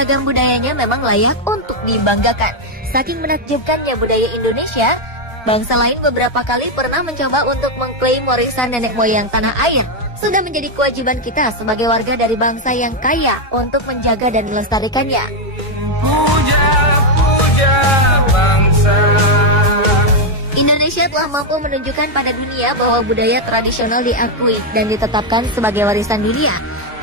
beragam budayanya memang layak untuk dibanggakan. Saking menakjubkannya budaya Indonesia, bangsa lain beberapa kali pernah mencoba untuk mengklaim warisan nenek moyang tanah air. Sudah menjadi kewajiban kita sebagai warga dari bangsa yang kaya untuk menjaga dan melestarikannya. Puja bangsa. Indonesia telah mampu menunjukkan pada dunia bahwa budaya tradisional diakui dan ditetapkan sebagai warisan dunia.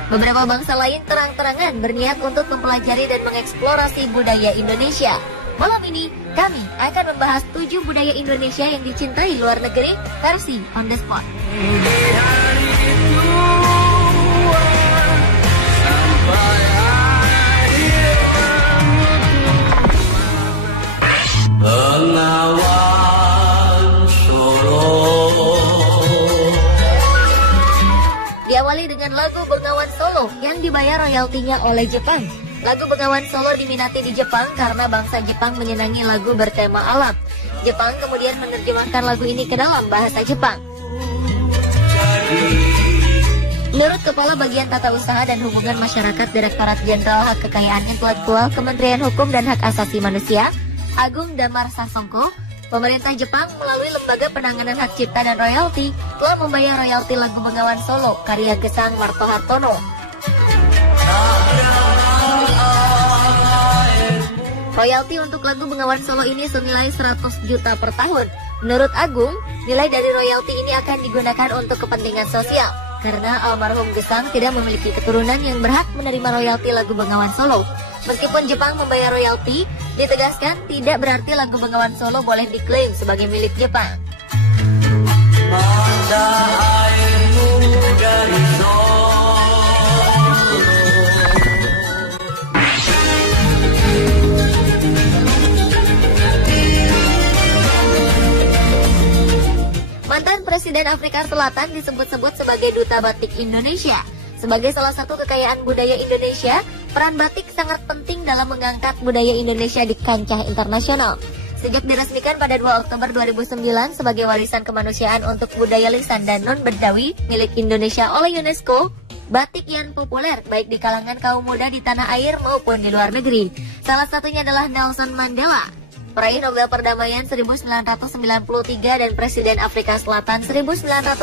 Beberapa bangsa lain terang-terangan berniat untuk mempelajari dan mengeksplorasi budaya Indonesia. Malam ini, kami akan membahas 7 budaya Indonesia yang dicintai luar negeri versi On The Spot. Diawali dengan lagu Bengawan Solo yang dibayar royaltinya oleh Jepang. Lagu Bengawan Solo diminati di Jepang karena bangsa Jepang menyenangi lagu bertema alam. Jepang kemudian menerjemahkan lagu ini ke dalam bahasa Jepang. Menurut Kepala Bagian Tata Usaha dan Hubungan Masyarakat Direktorat Jenderal Hak Kekayaan Intelektual Kementerian Hukum dan Hak Asasi Manusia, Agung Damar Sasongko, pemerintah Jepang melalui Lembaga Penanganan Hak Cipta dan Royalti telah membayar royalti lagu Bengawan Solo karya Gesang Martohartono. Royalti untuk lagu Bengawan Solo ini senilai 100 juta per tahun. Menurut Agung, nilai dari royalti ini akan digunakan untuk kepentingan sosial karena almarhum Gesang tidak memiliki keturunan yang berhak menerima royalti lagu Bengawan Solo. Meskipun Jepang membayar royalti, ditegaskan tidak berarti lagu Bengawan Solo boleh diklaim sebagai milik Jepang. Mantan Presiden Afrika Selatan disebut-sebut sebagai Duta Batik Indonesia. Sebagai salah satu kekayaan budaya Indonesia, peran batik sangat penting dalam mengangkat budaya Indonesia di kancah internasional. Sejak diresmikan pada 2 Oktober 2009 sebagai warisan kemanusiaan untuk budaya lisan dan non-Bedawi milik Indonesia oleh UNESCO, batik yang populer baik di kalangan kaum muda di tanah air maupun di luar negeri. Salah satunya adalah Nelson Mandela, peraih Nobel Perdamaian 1993 dan Presiden Afrika Selatan 1994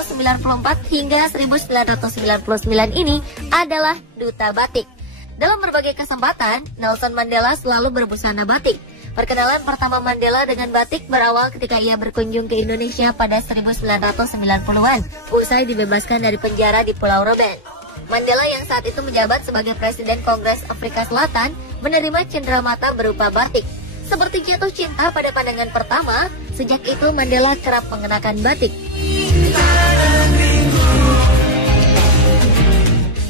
hingga 1999 ini adalah Duta Batik. Dalam berbagai kesempatan, Nelson Mandela selalu berbusana batik. Perkenalan pertama Mandela dengan batik berawal ketika ia berkunjung ke Indonesia pada 1990-an, usai dibebaskan dari penjara di Pulau Robben. Mandela yang saat itu menjabat sebagai Presiden Kongres Afrika Selatan menerima cenderamata berupa batik. Seperti jatuh cinta pada pandangan pertama, sejak itu Mandela kerap mengenakan batik.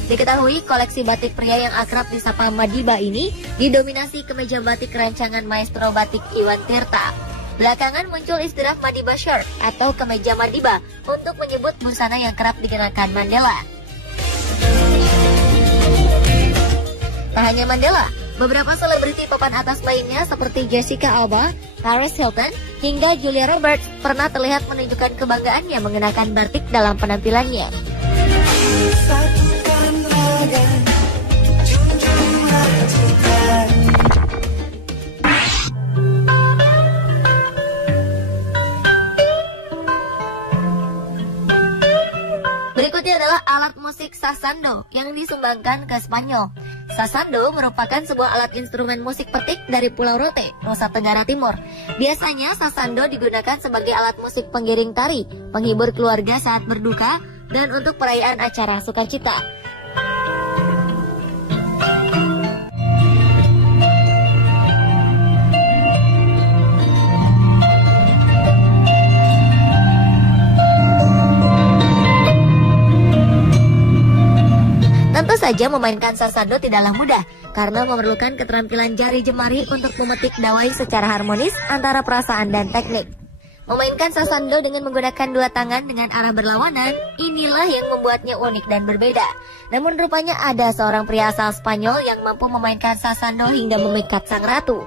Diketahui koleksi batik pria yang akrab disapa Madiba ini didominasi kemeja batik rancangan maestro batik Iwan Tirta. Belakangan muncul istilah Madiba shirt atau kemeja Madiba untuk menyebut busana yang kerap dikenakan Mandela. Tak hanya Mandela, beberapa selebriti papan atas lainnya seperti Jessica Alba, Paris Hilton, hingga Julia Roberts pernah terlihat menunjukkan kebanggaannya mengenakan batik dalam penampilannya. Berikutnya adalah alat musik sasando yang disumbangkan ke Spanyol. Sasando merupakan sebuah alat instrumen musik petik dari Pulau Rote, Nusa Tenggara Timur. Biasanya sasando digunakan sebagai alat musik pengiring tari, penghibur keluarga saat berduka, dan untuk perayaan acara sukacita. Tentu saja memainkan sasando tidaklah mudah karena memerlukan keterampilan jari jemari untuk memetik dawai secara harmonis antara perasaan dan teknik. Memainkan sasando dengan menggunakan dua tangan dengan arah berlawanan, inilah yang membuatnya unik dan berbeda. Namun rupanya ada seorang pria asal Spanyol yang mampu memainkan sasando hingga memikat sang ratu.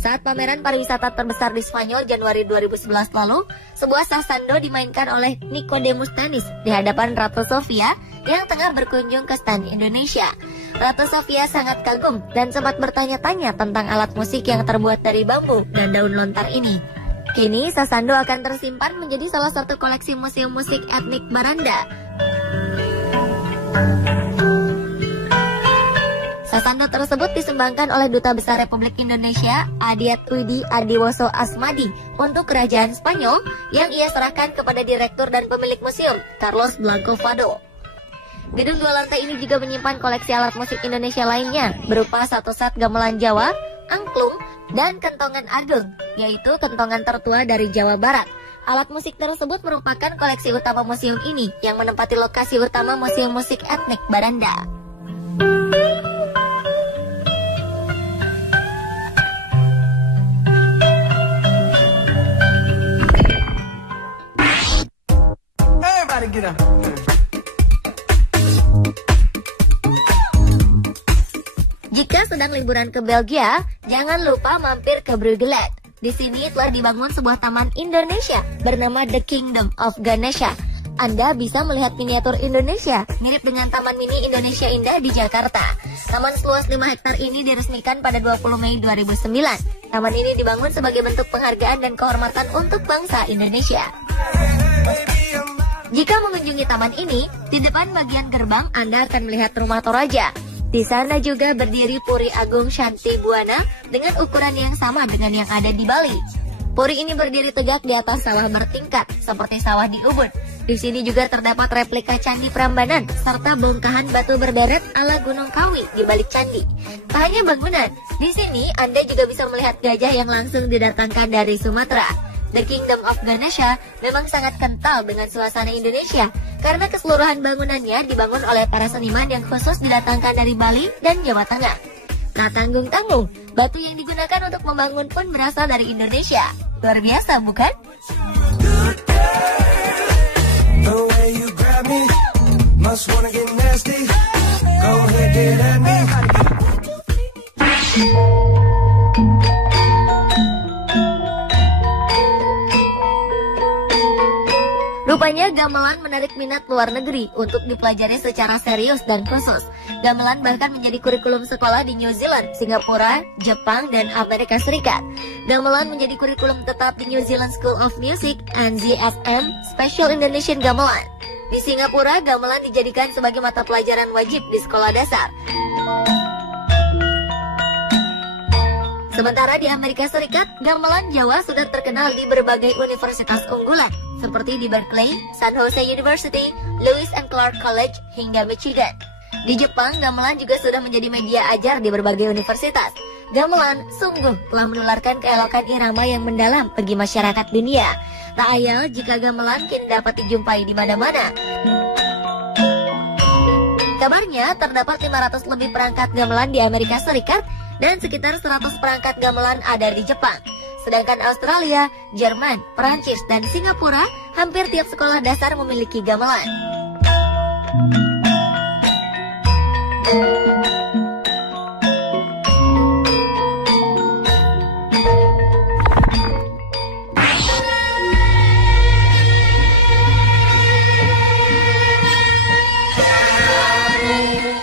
Saat pameran pariwisata terbesar di Spanyol Januari 2011 lalu, sebuah sasando dimainkan oleh Nicodemus Tanis di hadapan Ratu Sofia yang tengah berkunjung ke stand Indonesia. Ratu Sofia sangat kagum dan sempat bertanya-tanya tentang alat musik yang terbuat dari bambu dan daun lontar ini. Kini, sasando akan tersimpan menjadi salah satu koleksi museum musik etnik Baranda. Sasando tersebut disumbangkan oleh Duta Besar Republik Indonesia, Adiatwidi Adiwoso Asmadi, untuk Kerajaan Spanyol yang ia serahkan kepada Direktur dan pemilik museum, Carlos Blanco Fado. Gedung 2 lantai ini juga menyimpan koleksi alat musik Indonesia lainnya, berupa satu set gamelan Jawa, angklung, dan kentongan agung, yaitu kentongan tertua dari Jawa Barat. Alat musik tersebut merupakan koleksi utama museum ini, yang menempati lokasi utama Museum Musik Etnik Baranda. Jika sedang liburan ke Belgia, jangan lupa mampir ke Brugeland. Di sini telah dibangun sebuah taman Indonesia bernama The Kingdom of Ganesha. Anda bisa melihat miniatur Indonesia, mirip dengan Taman Mini Indonesia Indah di Jakarta. Taman seluas 5 hektar ini diresmikan pada 20 Mei 2009. Taman ini dibangun sebagai bentuk penghargaan dan kehormatan untuk bangsa Indonesia. Jika mengunjungi taman ini, di depan bagian gerbang Anda akan melihat rumah Toraja. Di sana juga berdiri Puri Agung Shanti Buana dengan ukuran yang sama dengan yang ada di Bali. Puri ini berdiri tegak di atas sawah bertingkat, seperti sawah di Ubud. Di sini juga terdapat replika Candi Prambanan, serta bongkahan batu berderet ala Gunung Kawi di balik candi. Tak hanya bangunan, di sini Anda juga bisa melihat gajah yang langsung didatangkan dari Sumatera. The Kingdom of Ganesha memang sangat kental dengan suasana Indonesia karena keseluruhan bangunannya dibangun oleh para seniman yang khusus didatangkan dari Bali dan Jawa Tengah. Tak tanggung-tanggung, batu yang digunakan untuk membangun pun berasal dari Indonesia. Luar biasa, bukan? Rupanya gamelan menarik minat luar negeri untuk dipelajari secara serius dan khusus. Gamelan bahkan menjadi kurikulum sekolah di New Zealand, Singapura, Jepang, dan Amerika Serikat. Gamelan menjadi kurikulum tetap di New Zealand School of Music, NZSM, Special Indonesian Gamelan. Di Singapura, gamelan dijadikan sebagai mata pelajaran wajib di sekolah dasar. Sementara di Amerika Serikat, gamelan Jawa sudah terkenal di berbagai universitas unggulan, seperti di Berkeley, San Jose University, Lewis and Clark College, hingga Michigan. Di Jepang, gamelan juga sudah menjadi media ajar di berbagai universitas. Gamelan sungguh telah menularkan keelokan irama yang mendalam bagi masyarakat dunia. Tak ayal jika gamelan kini dapat dijumpai di mana-mana. Kabarnya, terdapat 500 lebih perangkat gamelan di Amerika Serikat dan sekitar 100 perangkat gamelan ada di Jepang. Sedangkan Australia, Jerman, Perancis, dan Singapura hampir tiap sekolah dasar memiliki gamelan.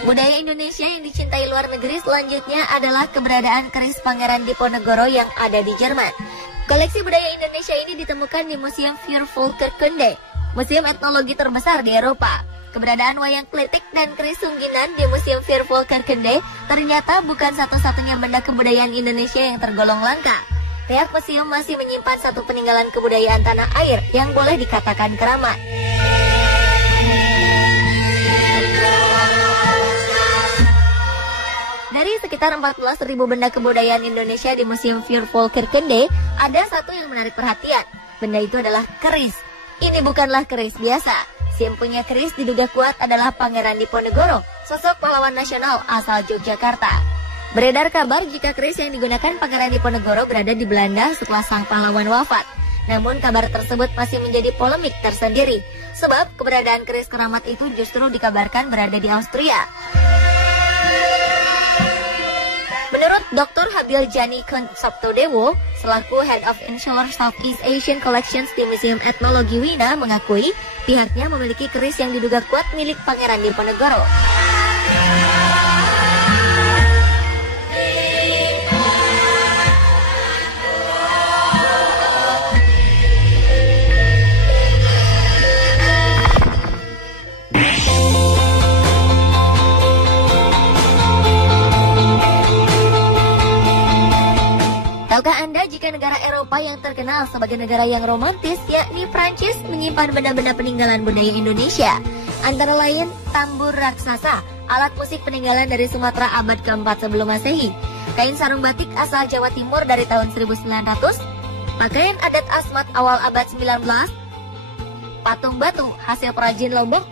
Budaya Indonesia yang dicintai luar negeri selanjutnya adalah keberadaan keris Pangeran Diponegoro yang ada di Jerman. Koleksi budaya Indonesia ini ditemukan di Museum Viervolkenkunde, museum etnologi terbesar di Eropa. Keberadaan wayang klitik dan keris sungginan di Museum Viervolkenkunde ternyata bukan satu-satunya benda kebudayaan Indonesia yang tergolong langka. Pihak museum masih menyimpan satu peninggalan kebudayaan tanah air yang boleh dikatakan keramat. Dari sekitar 14.000 benda kebudayaan Indonesia di Museum Viervolkenkunde, ada satu yang menarik perhatian. Benda itu adalah keris. Ini bukanlah keris biasa. Si yang punya keris diduga kuat adalah Pangeran Diponegoro, sosok pahlawan nasional asal Yogyakarta. Beredar kabar jika keris yang digunakan Pangeran Diponegoro berada di Belanda setelah sang pahlawan wafat. Namun kabar tersebut masih menjadi polemik tersendiri, sebab keberadaan keris keramat itu justru dikabarkan berada di Austria. Menurut Dr. Habil Jani Sabtodewo, selaku Head of Insular Southeast Asian Collections di Museum Etnologi Wina, mengakui pihaknya memiliki keris yang diduga kuat milik Pangeran Diponegoro. Eropa yang terkenal sebagai negara yang romantis, yakni Prancis, menyimpan benda-benda peninggalan budaya Indonesia. Antara lain tambur raksasa, alat musik peninggalan dari Sumatera abad ke-4 sebelum Masehi, kain sarung batik asal Jawa Timur dari tahun 1900, pakaian adat Asmat awal abad 19, patung batu hasil perajin Lombok,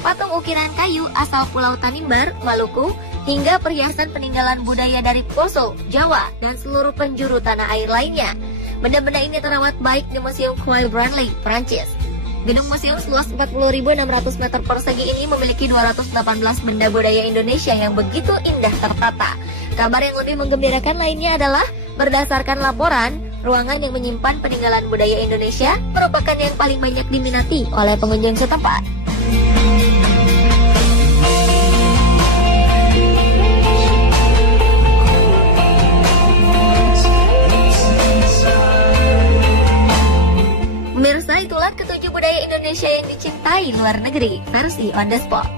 patung ukiran kayu asal Pulau Tanimbar, Maluku, hingga perhiasan peninggalan budaya dari Poso, Jawa, dan seluruh penjuru tanah air lainnya. Benda-benda ini terawat baik di Museum Quai Branly, Prancis. Gedung museum seluas 40.600 meter persegi ini memiliki 218 benda budaya Indonesia yang begitu indah tertata. Kabar yang lebih menggembirakan lainnya adalah, berdasarkan laporan, ruangan yang menyimpan peninggalan budaya Indonesia merupakan yang paling banyak diminati oleh pengunjung setempat. Pemirsa, itulah ketujuh budaya Indonesia yang dicintai luar negeri versi On The Spot.